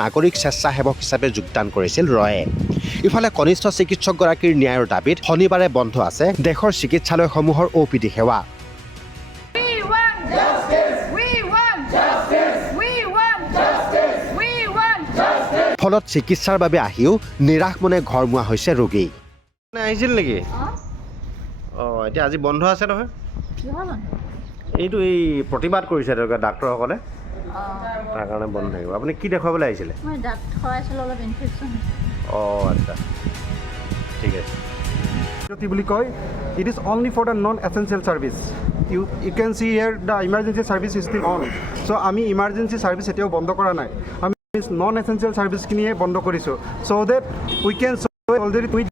নাগৰিক স্বেচ্ছাসেৱক হিচাপে যোগদান কৰিছিল ৰয়ে। ইফালে কনিষ্ঠ চিকিৎসকগৰাকীৰ ন্যায়ৰ দাবীত শনিবাৰে বন্ধ আছে দেশৰ চিকিৎসালয়সমূহৰ OPD সেৱা। ফলত চিকিৎসাৰ বাবে আহিও নিৰাশ মনে ঘৰমুৱা হৈছে ৰোগী। আহিছিল নেকি? এতিয়া আজি বন্ধ আছে নহয়? এইটো এই প্ৰতিবাদ কৰিছে ডাক্তৰসকলে, তাৰ কাৰণে বন্ধ থাকিব। আপুনি কি দেখুৱাবলৈ আহিছিলে? আচ্ছা, ঠিক আছে। বুলি কয়, it is only for the non-essential service. You can see here the emergency service is still on. So আমি emergency service এতিয়াও বন্ধ কৰা নাই, আমি non-essential service খিনিয়ে বন্ধ কৰিছোঁ, so that we can show already with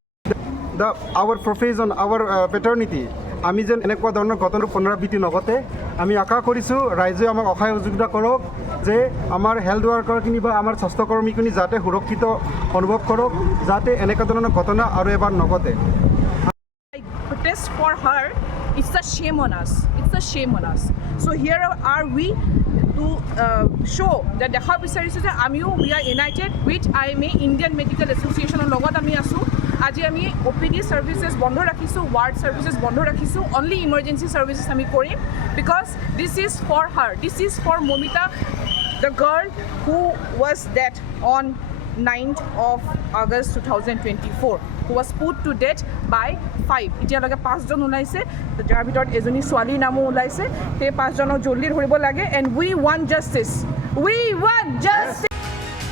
our profession, our paternity. আমি যেন এনেকুৱা ধৰণৰ ঘটনাৰ পুনৰাবৃত্তি নঘটে আমি আশা কৰিছোঁ ৰাইজে আমাক অসহায় সহযোগিতা কৰক, যে আমাৰ হেল্থ ৱাৰ্কাৰখিনি বা আমাৰ স্বাস্থ্যকৰ্মীখিনি যাতে সুৰক্ষিত অনুভৱ কৰক, যাতে এনেকুৱা ধৰণৰ ঘটনা আৰু এবাৰ নঘটে। Protest for her, it's a shame on us. It's a shame on us. So here are we to show that দেখা বিচাৰিছোঁ যে আমিও we are united with IMA Indian Medical Association লগত আমি আছোঁ। আজি আমি OPD services বন্ধ ৰাখিছোঁ, ward services বন্ধ ৰাখিছোঁ, only emergency services আমি কৰিম, because this is for her, this is for Momita, the girl who was dead on 9th of August 2024, who was put to death by 5. এতিয়ালৈকে 5জন ওলাইছে, যাৰ ভিতৰত এজনী ছোৱালীৰ নামো ওলাইছে। সেই 5জনক জলদি ধৰিব লাগে, and we want justice. We want justice.